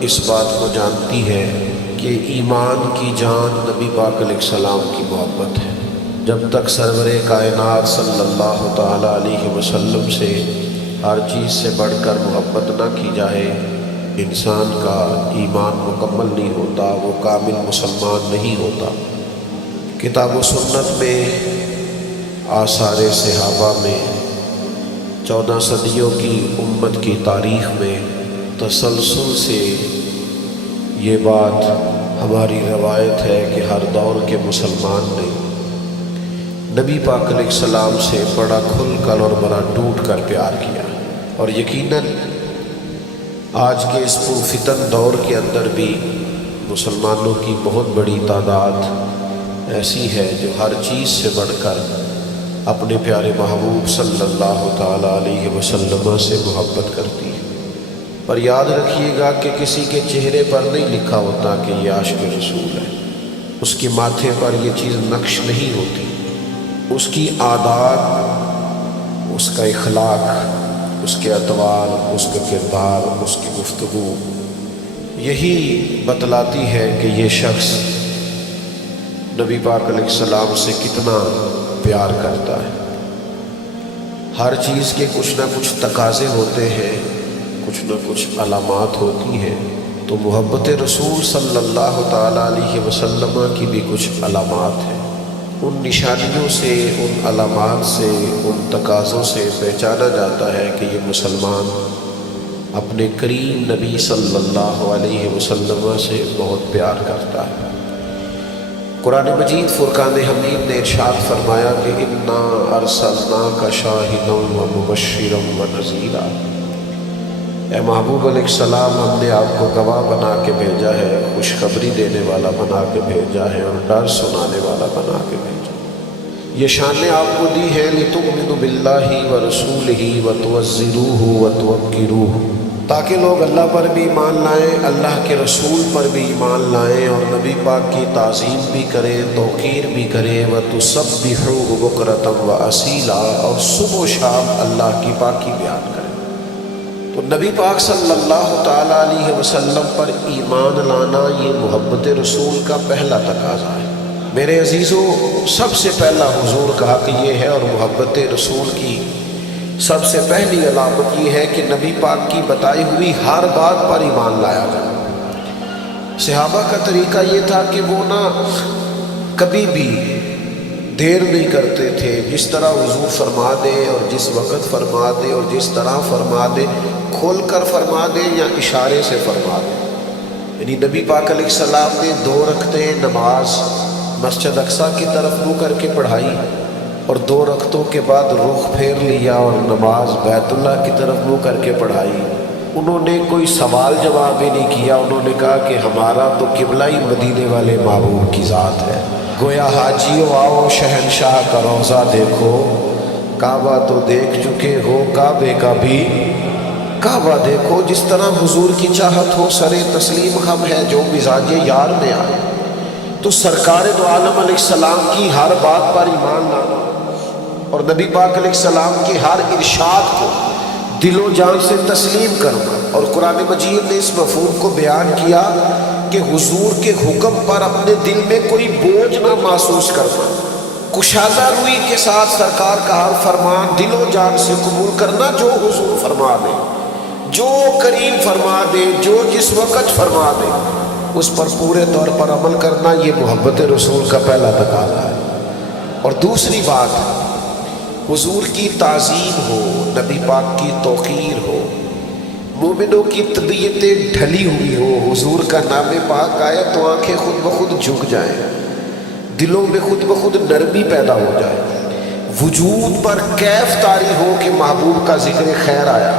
اس بات کو جانتی ہے کہ ایمان کی جان نبی پاک علیہ السلام کی محبت ہے۔ جب تک سرور کائنات صلی اللہ تعالیٰ علیہ وسلم سے ہر چیز سے بڑھ کر محبت نہ کی جائے، انسان کا ایمان مکمل نہیں ہوتا، وہ کامل مسلمان نہیں ہوتا۔ کتاب و سنت میں، آثار صحابہ میں، 14 صدیوں کی امت کی تاریخ میں تسلسل سے یہ بات ہماری روایت ہے کہ ہر دور کے مسلمان نے نبی پاک علیہ السلام سے بڑا کھل کر اور بڑا ٹوٹ کر پیار کیا، اور یقیناً آج کے اس فتن دور کے اندر بھی مسلمانوں کی بہت بڑی تعداد ایسی ہے جو ہر چیز سے بڑھ کر اپنے پیارے محبوب صلی اللہ تعالیٰ علیہ وسلم سے محبت کرتی ہے۔ پر یاد رکھیے گا کہ کسی کے چہرے پر نہیں لکھا ہوتا کہ یہ عاشق رسول ہے، اس کے ماتھے پر یہ چیز نقش نہیں ہوتی، اس کی عادات، اس کا اخلاق، اس کے اطوار، اس کا کردار، اس کی گفتگو یہی بتلاتی ہے کہ یہ شخص نبی پاک علیہ السلام سے کتنا پیار کرتا ہے۔ ہر چیز کے کچھ نہ کچھ تقاضے ہوتے ہیں، کچھ نہ کچھ علامات ہوتی ہیں، تو محبت رسول صلی اللہ تعالیٰ علیہ وسلم کی بھی کچھ علامات ہیں۔ ان نشانیوں سے، ان علامات سے، ان تقاضوں سے پہچانا جاتا ہے کہ یہ مسلمان اپنے کریم نبی صلی اللہ علیہ وسلم سے بہت پیار کرتا ہے۔ قرآن مجید فرقان حمید نے ارشاد فرمایا کہ انا ارسلناک شاہدا ومبشرا ونذیرا، اے محبوب علیہ السلام، ہم نے آپ کو گواہ بنا کے بھیجا ہے، خوشخبری دینے والا بنا کے بھیجا ہے، اور ڈر سنانے والا بنا کے بھیجا۔ یہ شان نے آپ کو دی ہے لتؤمنوا باللہ ورسولہ وتعزروہ وتوقروہ، تاکہ لوگ اللہ پر بھی ایمان لائیں، اللہ کے رسول پر بھی ایمان لائیں، اور نبی پاک کی تعظیم بھی کریں، توقیر بھی کریں، وتسبحوہ بکرۃ واصیلا، اور صبح و شام اللہ کی پاکی بیان کریں۔ تو نبی پاک صلی اللہ تعالیٰ علیہ وسلم پر ایمان لانا یہ محبت رسول کا پہلا تقاضا ہے۔ میرے عزیزو، سب سے پہلا حضور کا حق یہ ہے، اور محبت رسول کی سب سے پہلی علامت یہ ہے کہ نبی پاک کی بتائی ہوئی ہر بات پر ایمان لایا جائے۔ صحابہ کا طریقہ یہ تھا کہ وہ کبھی بھی دیر نہیں کرتے تھے، جس طرح حضور فرما دے اور جس وقت فرما دے اور جس طرح فرما دے، کھول کر فرما دے یا اشارے سے فرما دے۔ یعنی نبی پاک علیہ السلام نے 2 رکعتیں نماز مسجد اقصیٰ کی طرف منہ کر کے پڑھائی، اور 2 رکعتوں کے بعد رخ پھیر لیا اور نماز بیت اللہ کی طرف منہ کر کے پڑھائی۔ انہوں نے کوئی سوال جواب ہی نہیں کیا، انہوں نے کہا کہ ہمارا تو قبلہ ہی مدینے والے محبوب کی ذات ہے۔ گویا حاجیو آؤ شہنشاہ کا روضہ دیکھو، کعبہ تو دیکھ چکے ہو، کعبے کا بھی کعبہ دیکھو۔ جس طرح حضور کی چاہت ہو، سر تسلیم خم ہے جو مزاج یار میں آئے۔ تو سرکار دو عالم علیہ السلام کی ہر بات پر ایمان لانا، اور نبی پاک علیہ السلام کی ہر ارشاد کو دل و جان سے تسلیم کرنا، اور قرآن مجید نے اس مفہوم کو بیان کیا کہ حضور کے حکم پر اپنے دل میں کوئی بوجھ نہ محسوس کرنا، کشادہ روئی کے ساتھ سرکار کا ہر فرمان دل و جان سے قبول کرنا، جو حضور فرما دے، جو کریم فرما دے، جو جس وقت فرما دے، اس پر پورے طور پر عمل کرنا، یہ محبت رسول کا پہلا تقاضا ہے۔ اور دوسری بات، حضور کی تعظیم ہو، نبی پاک کی توقیر ہو، مومنوں کی طبیعتیں ڈھلی ہوئی ہو، حضور کا نام پاک آئے تو آنکھیں خود بخود جھک جائیں، دلوں میں خود بخود نرمی پیدا ہو جائے، وجود پر کیف طاری ہو کہ محبوب کا ذکر خیر آیا۔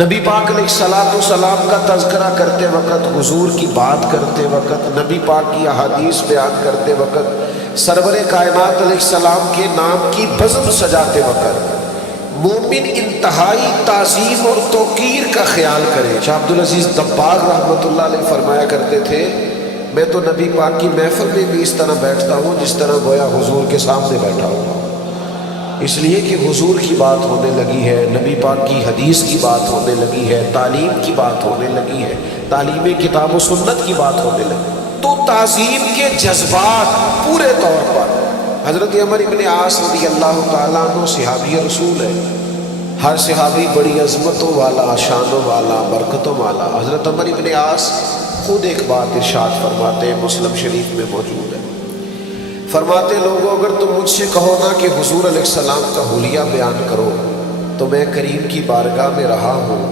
نبی پاک علیہ السلام کا تذکرہ کرتے وقت، حضور کی بات کرتے وقت، نبی پاک کی احادیث بیان کرتے وقت، سرور کائنات علیہ السلام کے نام کی بزم سجاتے وقت مومن انتہائی تعظیم اور توقیر کا خیال کرے۔ شاہ عبدالعزیز دباغ رحمۃ اللہ علیہ فرمایا کرتے تھے، میں تو نبی پاک کی محفل میں بھی اس طرح بیٹھتا ہوں جس طرح گویا حضور کے سامنے بیٹھا ہوں، اس لیے کہ حضور کی بات ہونے لگی ہے، نبی پاک کی حدیث کی بات ہونے لگی ہے، تعلیم کی بات ہونے لگی ہے، تعلیم کتاب و سنت کی بات ہونے لگی تو تعظیم کے جذبات پورے طور پر حضرت عمر ابن عاص رضی اللہ تعالیٰ عنہ صحابی رسول ہے. ہر صحابی بڑی عظمتوں والا، شانوں والا، برکتوں والا. حضرت عمر ابن عاص خود ایک بات ارشاد فرماتے ہیں، مسلم شریف میں موجود ہے. فرماتے لوگوں اگر تم مجھ سے کہو نا کہ حضور علیہ السلام کا حلیہ بیان کرو تو میں کریم کی بارگاہ میں رہا ہوں،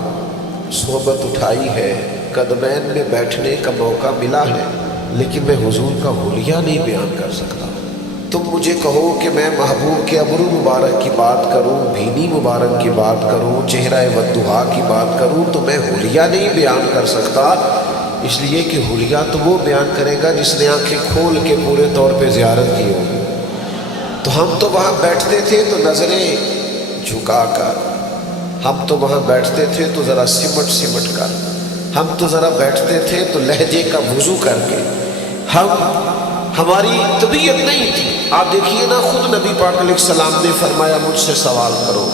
صحبت اٹھائی ہے، قدمین میں بیٹھنے کا موقع ملا ہے، لیکن میں حضور کا حلیہ نہیں بیان کر سکتا. تم مجھے کہو کہ میں محبوب کے ابرو مبارک کی بات کروں، بھینی مبارک کی بات کروں، چہرہ والضحیٰ کی بات کروں تو میں حلیہ نہیں بیان کر سکتا، اس لیے کہ حلیہ تو وہ بیان کرے گا جس نے آنکھیں کھول کے پورے طور پہ زیارت کی ہوگی. تو ہم تو وہاں بیٹھتے تھے تو نظریں جھکا کر، ہم تو وہاں بیٹھتے تھے تو ذرا سمٹ کر، ہم تو ذرا بیٹھتے تھے تو لہجے کا وضو کر کے. ہماری طبیعت نہیں تھی. آپ دیکھیے نا، خود نبی پاک علیہ السلام نے فرمایا مجھ سے سوال کرو،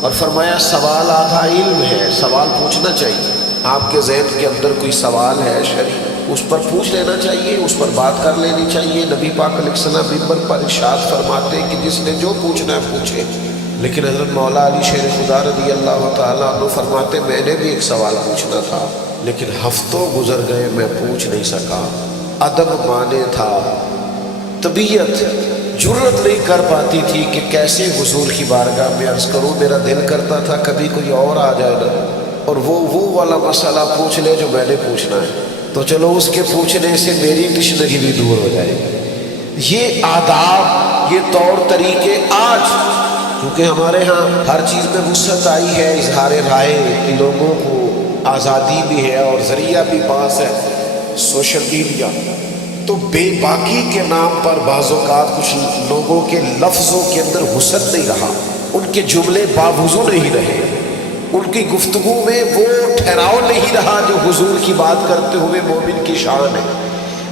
اور فرمایا سوال آدھا علم ہے، سوال پوچھنا چاہیے. آپ کے ذہن کے اندر کوئی سوال ہے شرعی، اس پر پوچھ لینا چاہیے، اس پر بات کر لینی چاہیے. نبی پاک علیہ السلام منبر پر ارشاد فرماتے کہ جس نے جو پوچھنا ہے پوچھے. لیکن حضرت مولا علی شیر خدا رضی اللہ تعالیٰ عنہ فرماتے میں نے بھی ایک سوال پوچھنا تھا، لیکن ہفتوں گزر گئے میں پوچھ نہیں سکا. ادب مانے تھا، طبیعت جرت نہیں کر پاتی تھی کہ کیسے حضور کی بارگاہ میں عرض کروں. میرا دل کرتا تھا کبھی کوئی اور آ جائے نا اور وہ والا مسئلہ پوچھ لے جو میں نے پوچھنا ہے، تو چلو اس کے پوچھنے سے میری تشنگی بھی دور ہو جائے. یہ آداب، یہ طور طریقے آج کیونکہ ہمارے ہاں ہر چیز میں وسعت آئی ہے، اظہار رائے کی لوگوں کو آزادی بھی ہے اور ذریعہ بھی پاس ہے سوشل میڈیا، تو بے باکی کے نام پر بعض اوقات کچھ لوگوں کے لفظوں کے اندر وسعت نہیں رہا، ان کے جملے باوضو نہیں رہے، ان کی گفتگو میں وہ ٹھہراؤ نہیں رہا جو حضور کی بات کرتے ہوئے مومن کی شان ہے.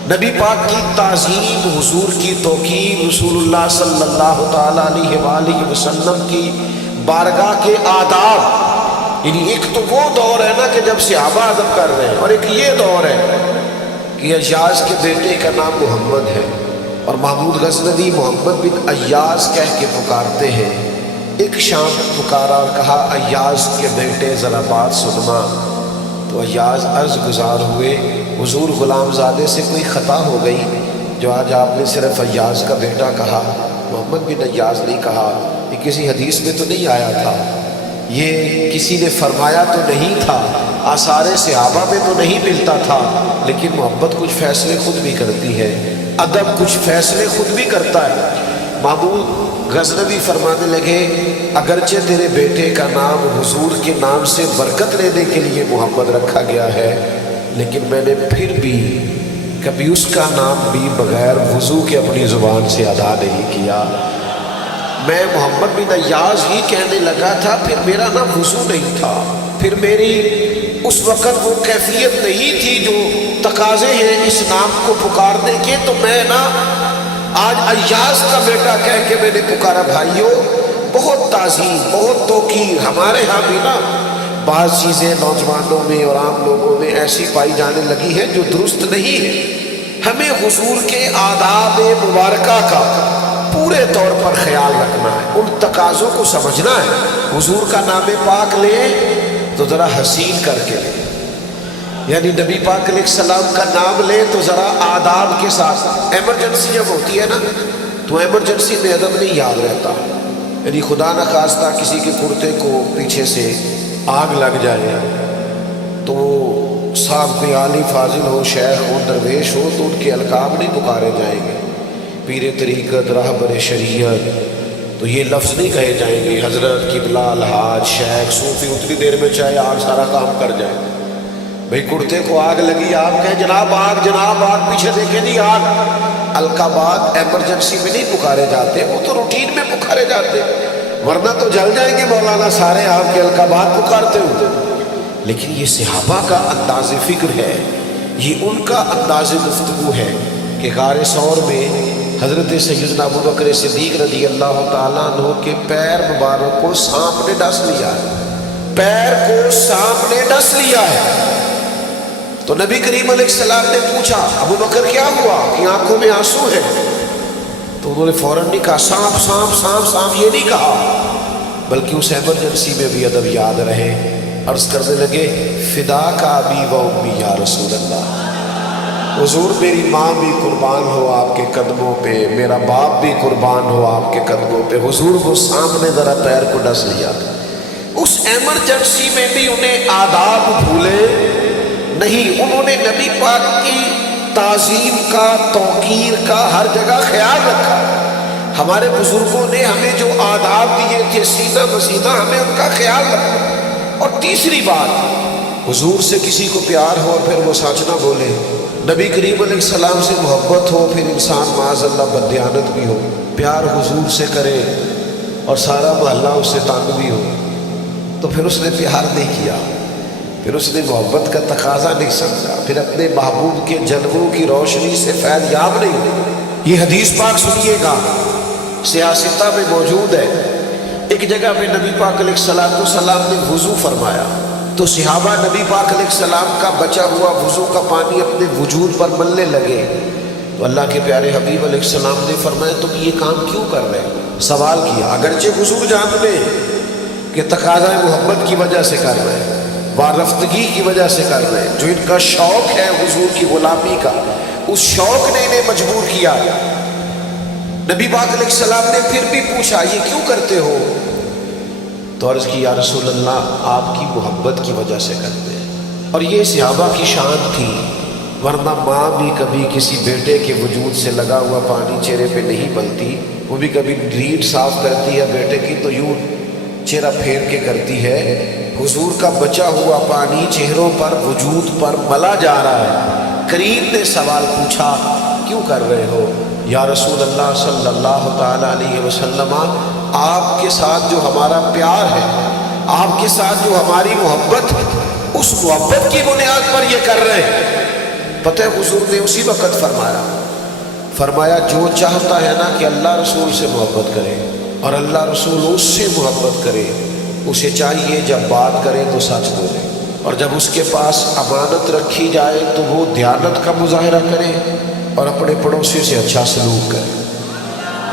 نبی پاک کی تعظیم، حضور کی توقیر، رسول اللہ صلی اللہ تعالیٰ علیہ وآلہ وسلم کی بارگاہ کے آداب. یعنی ایک تو وہ دور ہے نا کہ جب صحابہ ادب کر رہے ہیں، اور ایک یہ دور ہے کہ ایاز کے بیٹے کا نام محمد ہے اور محمود غزنوی محمد بن ایاز کہہ کے پکارتے ہیں. ایک شام پکارا اور کہا ایاز کے بیٹے ذرا بات سننا. تو ایاز عرض گزار ہوئے حضور غلام زادے سے کوئی خطا ہو گئی جو آج آپ نے صرف ایاز کا بیٹا کہا، محمد بن ایاز نہیں کہا. یہ کسی حدیث میں تو نہیں آیا تھا، یہ کسی نے فرمایا تو نہیں تھا، آثار صحابہ میں تو نہیں ملتا تھا، لیکن محبت کچھ فیصلے خود بھی کرتی ہے، ادب کچھ فیصلے خود بھی کرتا ہے. محمود غزنوی فرمانے لگے اگرچہ تیرے بیٹے کا نام حضور کے نام سے برکت لینے کے لیے محمد رکھا گیا ہے، لیکن میں نے پھر بھی کبھی اس کا نام بھی بغیر وضو کے اپنی زبان سے ادا نہیں کیا. میں محمد بن ایاز ہی کہنے لگا تھا، پھر میرا نام وضو نہیں تھا، پھر میری اس وقت وہ کیفیت نہیں تھی جو تقاضے ہیں اس نام کو پکارنے کے. تو میں نا آج ایاز کا بیٹا کہہ کے میں نے پکارا. بھائیوں، بہت تعظیم، بہت توقیر. ہمارے ہاں بھی نا بعض چیزیں نوجوانوں میں اور عام لوگوں میں ایسی پائی جانے لگی ہے جو درست نہیں ہے. ہمیں حضور کے آداب مبارکہ کا پورے طور پر خیال رکھنا ہے، ان تقاضوں کو سمجھنا ہے. حضور کا نام پاک لے تو ذرا حسین کر کے لے، یعنی نبی پاک علیہ السلام کا نام لے تو ذرا آداب کے ساتھ. ایمرجنسی جب ہوتی ہے نا تو ایمرجنسی میں ادب نہیں یاد رہتا. یعنی خدا نخواستہ کسی کے کرتے کو پیچھے سے آگ لگ جائے تو صاحب کوئی عالی فاضل ہو، شیخ ہو، درویش ہو تو ان کے القاب نہیں پکارے جائیں گے. پیر طریقت، راہبر شریعت، تو یہ لفظ نہیں کہے جائیں گے حضرت، قبلہ، الحاج، شیخ، صوفی. اتنی دیر میں چاہے آگ سارا کام کر جائے. بھئی کرتے کو آگ لگی، آپ کہیں جناب آگ، جناب آگ، پیچھے دیکھیں نہیں آگ. القابات ایمرجنسی میں نہیں پکارے جاتے، وہ تو روٹین میں پکارے جاتے، ورنہ تو جل جائیں گے مولانا سارے آپ کے القابات پکارتے ہوئے. لیکن یہ صحابہ کا انداز فکر ہے، یہ ان کا انداز گفتگو ہے کہ غار ثور میں حضرت سیدنا ابوبکر صدیق رضی اللہ تعالیٰ عنہ کے پیر مبارک کو سانپ نے ڈس لیا ہے، پیر کو سانپ نے ڈس لیا ہے. تو نبی کریم علیہ السلام نے پوچھا ابو بکر کیا ہوا کہ آنکھوں میں آنسو ہے؟ تو انہوں نے فوراً نہیں کہا سانپ سانپ سانپ سانپ، یہ نہیں کہا، بلکہ اس ایمرجنسی میں بھی ادب یاد رہے، عرض کرنے لگے فدا کا ابی و امی یا رسول اللہ، حضور میری ماں بھی قربان ہو آپ کے قدموں پہ، میرا باپ بھی قربان ہو آپ کے قدموں پہ۔ حضور کو سانپ نے ذرا پیر کو ڈس لیا، اس ایمرجنسی میں بھی انہیں آداب بھولے نہیں، انہوں نے نبی پاک کی تعظیم کا، توقیر کا ہر جگہ خیال رکھا۔ ہمارے بزرگوں نے ہمیں جو آداب دیے تھے سیدھا بسیدھا ہمیں ان کا خیال رکھنا۔ اور تیسری بات، حضور سے کسی کو پیار ہو اور پھر وہ سچ نہ بولے، نبی کریم علیہ السلام سے محبت ہو پھر انسان معاذ اللہ بددیانت بھی ہو، پیار حضور سے کرے اور سارا محلہ اس سے تنگ بھی ہو، تو پھر اس نے پیار نہیں کیا، پھر اس نے محبت کا تقاضا نہیں سمجھا، پھر اپنے محبوب کے جلووں کی روشنی سے فیض یاب نہیں ہوئی۔ یہ حدیث پاک سنیے گا، سیاستہ میں موجود ہے۔ ایک جگہ پہ نبی پاک علیہ السلام نے وضو فرمایا تو صحابہ نبی پاک علیہ السلام کا بچا ہوا وضو کا پانی اپنے وجود پر ملنے لگے، تو اللہ کے پیارے حبیب علیہ السلام نے فرمایا تم یہ کام کیوں کر رہے ہیں؟ سوال کیا، اگرچہ حضور جان لیں کہ تقاضۂ محبت کی وجہ سے کر رہے ہیں، وارفتگی کی وجہ سے کر رہے ہیں، جو ان کا شوق ہے حضور کی غلامی کا، اس شوق نے انہیں مجبور کیا۔ نبی پاک علیہ السلام نے پھر بھی پوچھا یہ کیوں کرتے ہو؟ تو عرض کی یا رسول اللہ آپ کی محبت کی وجہ سے کرتے ہیں۔ اور یہ صحابہ کی شان تھی، ورنہ ماں بھی کبھی کسی بیٹے کے وجود سے لگا ہوا پانی چہرے پہ نہیں ملتی، وہ بھی کبھی ریڑھ صاف کرتی ہے بیٹے کی تو یوں چہرہ پھیر کے کرتی ہے۔ حضور کا بچا ہوا پانی چہروں پر وجود پر ملا جا رہا ہے۔ کریم نے سوال پوچھا کیوں کر رہے ہو؟ یا رسول اللہ صلی اللہ تعالیٰ علیہ وسلم آپ کے ساتھ جو ہمارا پیار ہے، آپ کے ساتھ جو ہماری محبت ہے، اس محبت کی بنیاد پر یہ کر رہے ہیں۔ پتہ ہے حضور نے اسی وقت فرمایا جو چاہتا ہے نا کہ اللہ رسول سے محبت کرے اور اللہ رسول اس سے محبت کرے، اسے چاہیے جب بات کرے تو سچ بولے، اور جب اس کے پاس امانت رکھی جائے تو وہ دیانت کا مظاہرہ کرے اور اپنے پڑوسی سے اچھا سلوک کرے۔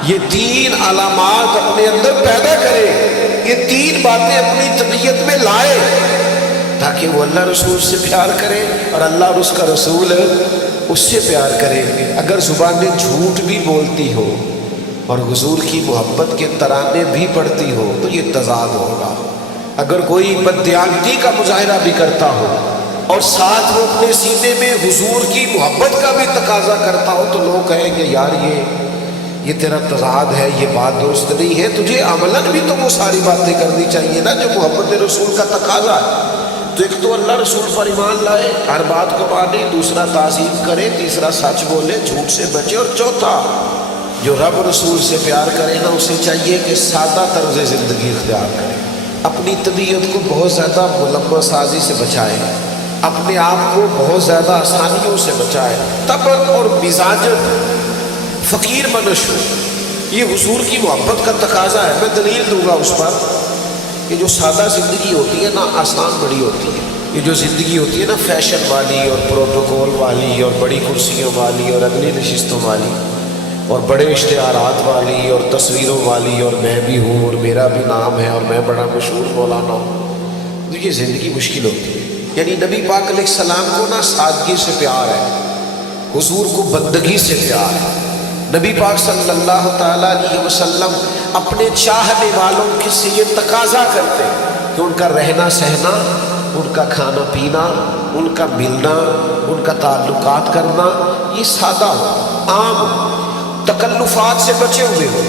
یہ تین علامات اپنے اندر پیدا کرے، یہ تین باتیں اپنی طبیعت میں لائے تاکہ وہ اللہ رسول سے پیار کرے اور اللہ اور اس کا رسول اس سے پیار کرے۔ اگر زبانیں جھوٹ بھی بولتی ہو اور حضور کی محبت کے ترانے بھی پڑھتی ہو تو یہ تضاد ہوگا۔ اگر کوئی بددیانتی کا مظاہرہ بھی کرتا ہو اور ساتھ وہ اپنے سینے میں حضور کی محبت کا بھی تقاضا کرتا ہو تو لوگ کہیں گے یار یہ تیرا تضاد ہے، یہ بات درست نہیں ہے، تجھے عملاً بھی تو وہ ساری باتیں کرنی چاہیے نا جو محبت رسول کا تقاضا ہے۔ تو ایک تو اللہ رسول پر ایمان لائے، ہر بات کو مانے، دوسرا تعظیم کرے، تیسرا سچ بولے، جھوٹ سے بچے، اور چوتھا جو رب رسول سے پیار کرے نا اسے چاہیے کہ سادہ طرز زندگی اختیار کرے، اپنی طبیعت کو بہت زیادہ ملمہ سازی سے بچائے، اپنے آپ کو بہت زیادہ آسانیوں سے بچائے، طبع اور مزاجت فقیر منش ہو۔ یہ حضور کی محبت کا تقاضا ہے۔ میں دلیل دوں گا اس پر کہ جو سادہ زندگی ہوتی ہے نا آسان بڑی ہوتی ہے۔ یہ جو زندگی ہوتی ہے نا فیشن والی اور پروٹوکول والی اور بڑی کرسیوں والی اور اگلی نشستوں والی اور بڑے اشتہارات والی اور تصویروں والی اور میں بھی ہوں اور میرا بھی نام ہے اور میں بڑا مشہور مولانا ہوں، تو یہ زندگی مشکل ہوتی ہے۔ یعنی نبی پاک علیہ السلام کو نا سادگی سے پیار ہے، حضور کو بندگی سے پیار ہے۔ نبی پاک صلی اللہ تعالیٰ علیہ وسلم اپنے چاہنے والوں سے یہ تقاضا کرتے کہ ان کا رہنا سہنا، ان کا کھانا پینا، ان کا ملنا، ان کا تعلقات کرنا یہ سادہ ہو، عام ہو، تکلفات سے بچے ہوئے ہو۔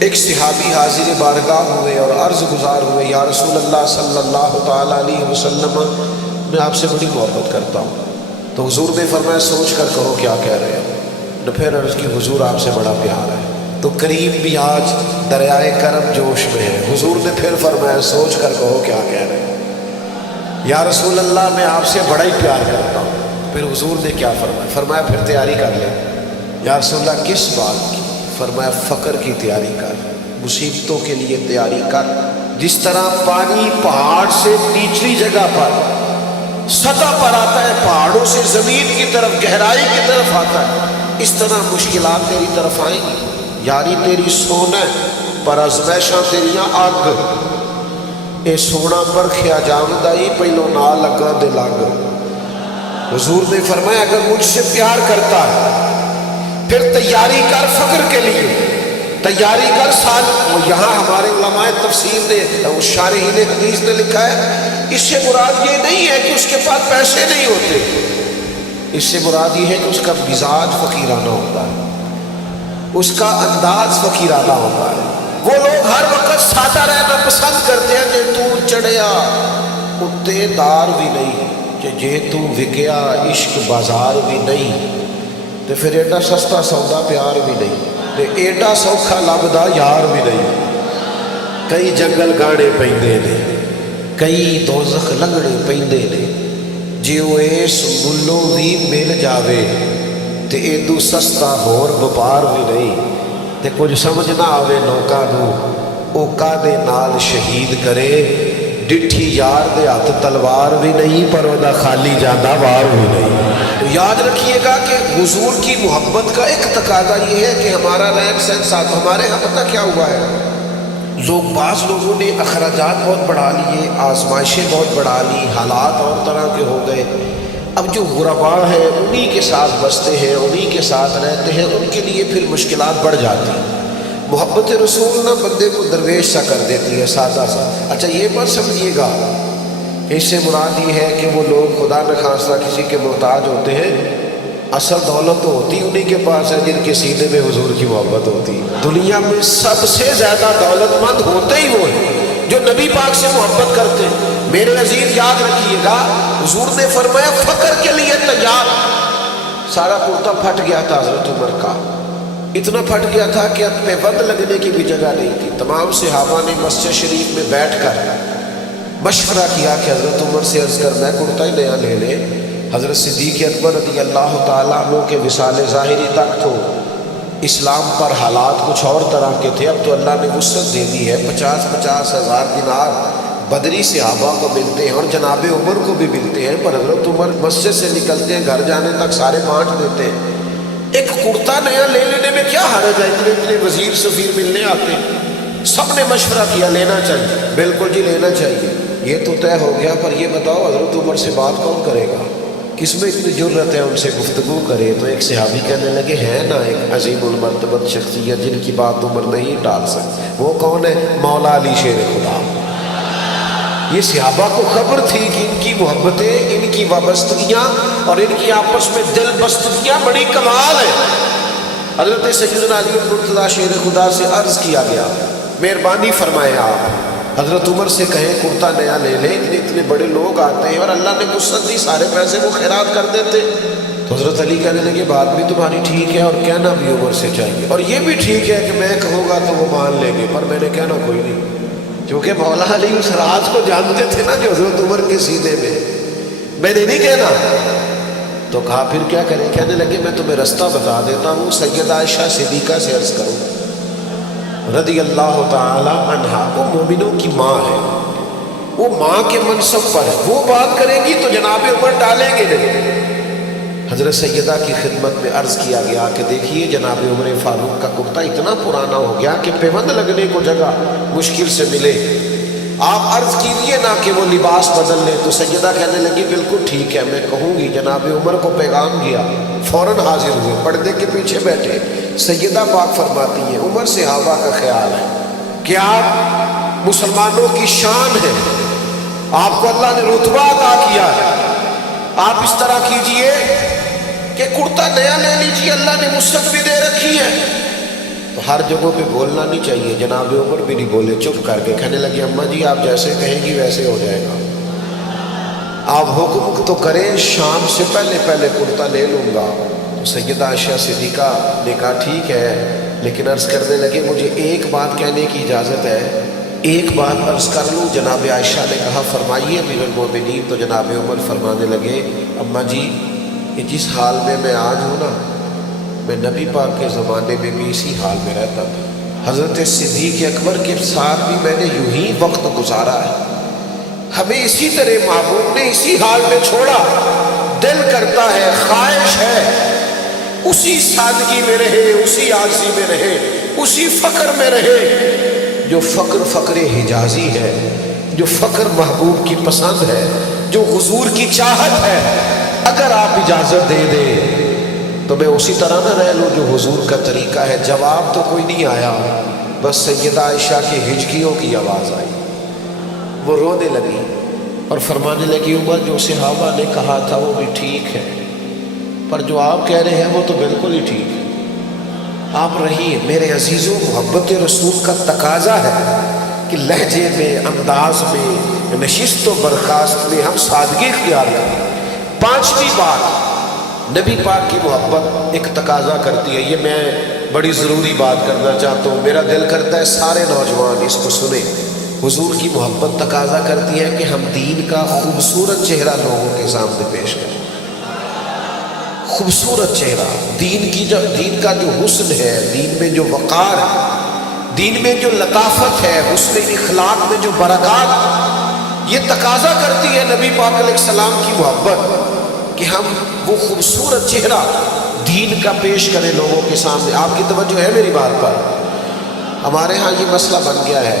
ایک صحابی حاضر بارگاہ ہوئے اور عرض گزار ہوئے یا رسول اللہ صلی اللہ تعالیٰ علیہ وسلم میں آپ سے بڑی محبت کرتا ہوں۔ تو حضور نے فرمایا سوچ کر کہو کیا کہہ رہے ہو۔ تو پھر عرض کی حضور آپ سے بڑا پیار ہے۔ تو کریم بھی آج دریائے کرم جوش میں ہے۔ حضور نے پھر فرمایا سوچ کر کہو کیا کہہ رہے ہیں۔ یا رسول اللہ میں آپ سے بڑا ہی پیار کرتا ہوں۔ پھر حضور نے کیا فرمایا پھر تیاری کر لیں۔ یا رسول اللہ کس بات کی؟ فرمایا فقر کی تیاری کر، مصیبتوں کے لیے تیاری کر۔ جس طرح پانی پہاڑ سے نیچلی جگہ پر سطح پر آتا ہے، پہاڑوں سے زمین کی طرف، گہرائی کی طرف آتا ہے، اس طرح مشکلات تیری طرف آئیں گی۔ یاری تیری سونا پر ازمائشاں تیریاں اگ، اے سونا پرکھیا جاندا ہی پہلو نہ لگا دے لگ۔ حضور نے فرمایا اگر مجھ سے پیار کرتا ہے پھر تیاری کر فقر کے لیے، تیاری کر سال۔ وہ یہاں ہمارے علماء تفسیر نے، شارحین حدیث نے لکھا ہے اس سے مراد یہ نہیں ہے کہ اس کے پاس پیسے نہیں ہوتے، اس سے مراد یہ ہے کہ اس کا مزاج فقیرانہ ہوتا ہے، اس کا انداز فقیرانہ ہوتا ہے۔ وہ لوگ ہر وقت سادہ رہنا پسند کرتے ہیں کہ تو چڑھیا اتے دار بھی نہیں، کہ جے تو وکیا عشق بازار بھی نہیں، تو پھر ایڈا سستا سودا پیار بھی نہیں، تے ایڈا سوکھا لبدا یار بھی نہیں۔ کئی جنگل گاڑے پیندے نے، کئی دوزخ لنگڑے پیندے نے، جے وہ اس ملو بھی مل جاوے تے ایدو سستا ہور وپار بھی نہیں، تے کچھ سمجھ نہ آوے لوکاں نو او کادے نال شہید کرے، ڈٹھی یار دے ہاتھ تلوار بھی نہیں پر وہ دا خالی جاندہ وار بھی نہیں۔ تو یاد رکھیے گا کہ حضور کی محبت کا ایک تقاضا یہ ہے کہ ہمارا رہن سہن ساتھ۔ ہمارے ہاں پتہ کیا ہوا ہے، بعض لوگوں نے اخراجات بہت بڑھا لیے، آزمائشیں بہت بڑھا لی، حالات اور طرح کے ہو گئے۔ اب جو غرباء ہیں انہی کے ساتھ بستے ہیں، انہی کے ساتھ رہتے ہیں، ان کے لیے پھر مشکلات بڑھ جاتی ہیں۔ محبت رسول نہ بندے کو درویش سا کر دیتی ہے، سادہ سا۔ اچھا یہ مت سمجھیے گا کہ اس سے مراد یہ ہے کہ وہ لوگ خدا نخواستہ کسی کے محتاج ہوتے ہیں، اصل دولت تو ہوتی انہی کے پاس ہے جن کے سینے میں حضور کی محبت ہوتی۔ دنیا میں سب سے زیادہ دولت مند ہوتے ہی وہ ہیں جو نبی پاک سے محبت کرتے ہیں۔ میرے عزیز یاد رکھیے گا حضور نے فرمایا فقر کے لیے تیار۔ سارا کرتا پھٹ گیا تھا حضرت عمر کا، اتنا پھٹ گیا تھا کہ اب پیبند لگنے کی بھی جگہ نہیں تھی۔ تمام صحابہ نے مسجد شریف میں بیٹھ کر مشورہ کیا کہ حضرت عمر سے عرض کر میں کرتا ہی نیا لے لے۔ حضرت صدیق اکبر رضی اللہ تعالیٰ عنہ کے وصال ظاہری تک تو اسلام پر حالات کچھ اور طرح کے تھے، اب تو اللہ نے وسعت دے دی ہے، 50,000 دینار بدری صحابہ کو ملتے ہیں اور جناب عمر کو بھی ملتے ہیں، پر حضرت عمر مسجد سے نکلتے ہیں گھر جانے تک سارے بانٹ دیتے ہیں۔ ایک کرتا نیا لے لینے میں کیا حرج ہے، اتنے وزیر سفیر ملنے آتے ہیں۔ سب نے مشورہ کیا لینا چاہیے، بالکل جی لینا چاہیے۔ یہ تو طے ہو گیا، پر یہ بتاؤ حضرت عمر سے بات کون کرے گا، کس میں اتنی جرت ہے ان سے گفتگو کرے؟ تو ایک صحابی کہنے لگے ہے نا ایک عظیم المرتبت شخصیت جن کی بات عمر نہیں ٹال سکتی، وہ کون ہے؟ مولا علی شیر خدا۔ یہ صحابہ کو خبر تھی کہ ان کی محبتیں، ان کی وابستگیاں اور ان کی آپس میں دل بستگیاں بڑی کمال ہیں۔ حضرت سیدنا علی المرتضیٰ شیر خدا سے عرض کیا گیا مہربانی فرمائے آپ حضرت عمر سے کہیں کرتا نیا لے لیں، اتنے بڑے لوگ آتے ہیں اور اللہ نے وسعت دی، سارے پیسے وہ خیرات کر دیتے۔ تو حضرت علی کہنے لگے بات بھی تمہاری ٹھیک ہے اور کہنا بھی عمر سے چاہیے، اور یہ بھی ٹھیک ہے کہ میں کہوں گا تو وہ مان لیں گے، پر میں نے کہنا کوئی نہیں، کیونکہ مولا علی اس راز کو جانتے تھے نا جو حضرت عمر کے سینے میں نے نہیں کہنا۔ تو کہا پھر کیا کریں؟ کہنے لگے میں تمہیں رستہ بتا دیتا ہوں، سیدہ عائشہ صدیقہ سے عرض کرو رضی اللہ تعالی عنہا، وہ مومنوں کی ماں ہے، وہ ماں کے منصب پر ہے، وہ بات کریں گی تو جناب عمر ٹالیں گے نہیں۔ حضرت سیدہ کی خدمت میں عرض کیا گیا کہ دیکھیے جناب عمر فاروق کا کرتا اتنا پرانا ہو گیا کہ پیوند لگنے کو جگہ مشکل سے ملے، آپ عرض کیجئے نا کہ وہ لباس بدل لیں۔ تو سیدہ کہنے لگی بالکل ٹھیک ہے میں کہوں گی۔ جناب عمر کو پیغام گیا، فوراً حاضر ہوئے، پردے کے پیچھے بیٹھے۔ سیدہ پاک فرماتی ہیں عمر صحابہ کا خیال ہے کہ آپ مسلمانوں کی شان ہیں، آپ کو اللہ نے رتبہ عطا کیا ہے، آپ اس طرح کیجئے کہ کرتا نیا لے لیجئے، اللہ نے وسعت بھی دے رکھی ہے۔ تو ہر جگہ پہ بولنا نہیں چاہیے، جناب عمر بھی نہیں بولے، چپ کر کے کہنے لگے اماں جی آپ جیسے کہیں گی ویسے ہو جائے گا، آپ حکم تو کریں، شام سے پہلے کرتا لے لوں گا۔ تو سیدہ عائشہ صدیقہ نے کہا ٹھیک ہے، لیکن عرض کرنے لگے مجھے ایک بات کہنے کی اجازت ہے، ایک بات عرض کر لوں؟ جناب عائشہ نے کہا فرمائیے امیر المومنین۔ تو جناب عمر فرمانے لگے اماں جی یہ جس حال میں آج ہوں نا، میں نبی پاک کے زمانے میں بھی اسی حال میں رہتا تھا، حضرت صدیق اکبر کے ساتھ بھی میں نے یوں ہی وقت گزارا ہے، ہمیں اسی طرح محبوب نے اسی حال میں چھوڑا. دل کرتا ہے، خواہش ہے اسی سادگی میں رہے، اسی عاجزی میں رہے، اسی فقر میں رہے جو فقر حجازی ہے، جو فقر محبوب کی پسند ہے، جو حضور کی چاہت ہے. اگر آپ اجازت دے دیں تو میں اسی طرح نہ رہ لوں جو حضور کا طریقہ ہے. جواب تو کوئی نہیں آیا، بس سیدہ عائشہ کی ہجکیوں کی آواز آئی. وہ رونے لگی اور فرمانے لگی عمر جو صحابہ نے کہا تھا وہ بھی ٹھیک ہے، پر جو آپ کہہ رہے ہیں وہ تو بالکل ہی ٹھیک ہے. آپ رہیے. میرے عزیزوں، محبت رسول کا تقاضا ہے کہ لہجے میں، انداز میں، نشست و برخاست میں ہم سادگی اختیار کریں. پانچویں بات، نبی پاک کی محبت ایک تقاضا کرتی ہے. یہ میں بڑی ضروری بات کرنا چاہتا ہوں، میرا دل کرتا ہے سارے نوجوان اس کو سنیں. حضور کی محبت تقاضا کرتی ہے کہ ہم دین کا خوبصورت چہرہ لوگوں کے سامنے پیش کریں. خوبصورت چہرہ، دین کا جو حسن ہے، دین میں جو وقار ہے، دین میں جو لطافت ہے، حسن اخلاق میں جو برکات، یہ تقاضا کرتی ہے نبی پاک علیہ السلام کی محبت کہ ہم وہ خوبصورت چہرہ دین کا پیش کریں لوگوں کے سامنے. آپ کی توجہ ہے میری بات پر؟ ہمارے ہاں یہ مسئلہ بن گیا ہے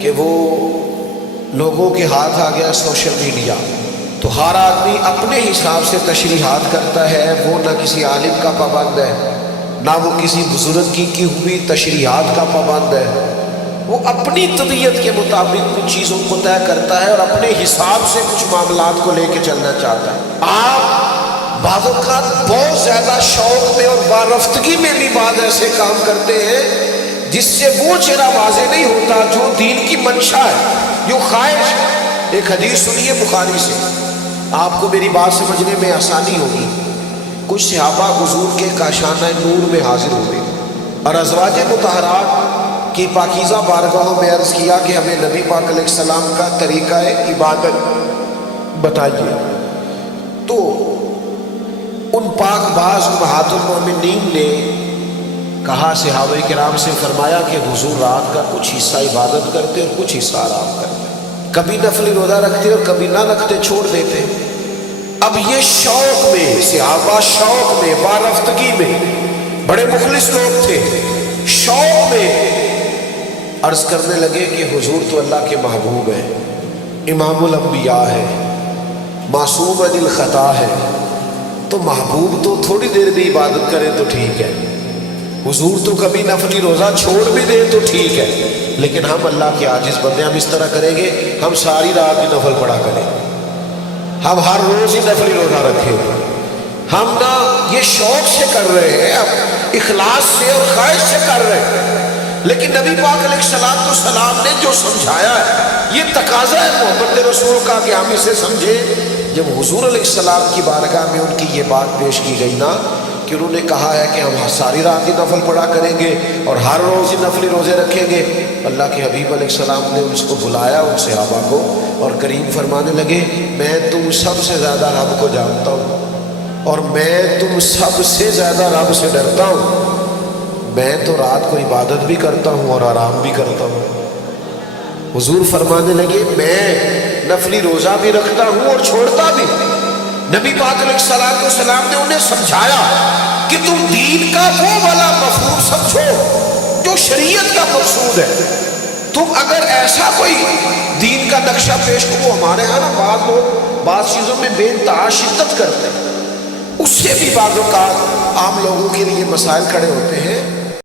کہ وہ لوگوں کے ہاتھ آ گیا سوشل میڈیا، تو ہر آدمی اپنے حساب سے تشریحات کرتا ہے. وہ نہ کسی عالم کا پابند ہے، نہ وہ کسی بزرگ کی ہوئی تشریحات کا پابند ہے. وہ اپنی طبیعت کے مطابق کچھ چیزوں کو طے کرتا ہے اور اپنے حساب سے کچھ معاملات کو لے کے چلنا چاہتا ہے. آپ بعض اوقات بہت زیادہ شوق میں اور بارفتگی میں بھی بعض ایسے کام کرتے ہیں جس سے وہ چہرہ واضح نہیں ہوتا جو دین کی منشا ہے، جو خواہش ہے. ایک حدیث سنیے بخاری سے، آپ کو میری بات سمجھنے میں آسانی ہوگی. کچھ صحابہ حضور کے کاشانہ نور میں حاضر ہوئے اور ازواج مطہرات کی پاکیزہ بارگاہوں میں عرض کیا کہ ہمیں نبی پاک علیہ السلام کا طریقہ عبادت بتائیے. تو ان پاک باز امہات المومنین نے کہا صحابہ کرام سے، فرمایا کہ حضور رات کا کچھ حصہ عبادت کرتے اور کچھ حصہ آرام کرتے، کبھی نفلی روزہ رکھتے اور کبھی نہ رکھتے، چھوڑ دیتے. اب یہ شوق میں، صحابہ شوق میں، بارفتگی میں، بڑے مخلص لوگ تھے، شوق میں عرض کرنے لگے کہ حضور تو اللہ کے محبوب ہیں، امام الانبیاء ہے، معصوم عن الخطا ہے، تو محبوب تو تھوڑی دیر بھی عبادت کرے تو ٹھیک ہے، حضور تو کبھی نفلی روزہ چھوڑ بھی دے تو ٹھیک ہے، لیکن ہم اللہ کے عاجز بندے، ہم اس طرح کریں گے، ہم ساری رات بھی نفل پڑھا کریں، ہم ہر روز ہی نفلی روزہ رکھیں. ہم نہ یہ شوق سے کر رہے ہیں، اب اخلاص سے اور خواہش سے کر رہے ہیں. لیکن نبی پاک علیہ السلام نے جو سمجھایا ہے، یہ تقاضا ہے محبت رسول کا کہ ہم اسے سمجھیں. جب حضور علیہ السلام کی بارگاہ میں ان کی یہ بات پیش کی گئی نا کہ انہوں نے کہا ہے کہ ہم ساری رات ہی نفل پڑھا کریں گے اور ہر روز ہی نفلی روزے رکھیں گے، اللہ کے حبیب علیہ السلام نے اس کو بلایا، ان صحابہ کو، اور کریم فرمانے لگے میں تم سب سے زیادہ رب کو جانتا ہوں اور میں تم سب سے زیادہ رب سے ڈرتا ہوں. میں تو رات کو عبادت بھی کرتا ہوں اور آرام بھی کرتا ہوں. حضور فرمانے لگے میں نفلی روزہ بھی رکھتا ہوں اور چھوڑتا بھی. نبی پاک علیہ السلام نے انہیں سمجھایا کہ تم دین کا وہ والا مفہوم سمجھو جو شریعت کا مقصود ہے. تم اگر ایسا کوئی دین کا نقشہ پیش کرو، ہمارے ہاں نا بعض لوگ بعض چیزوں میں بے انتہا شدت کرتے ہیں، اس سے بھی بعض اوقات عام لوگوں کے لیے مسائل کھڑے ہوتے ہیں.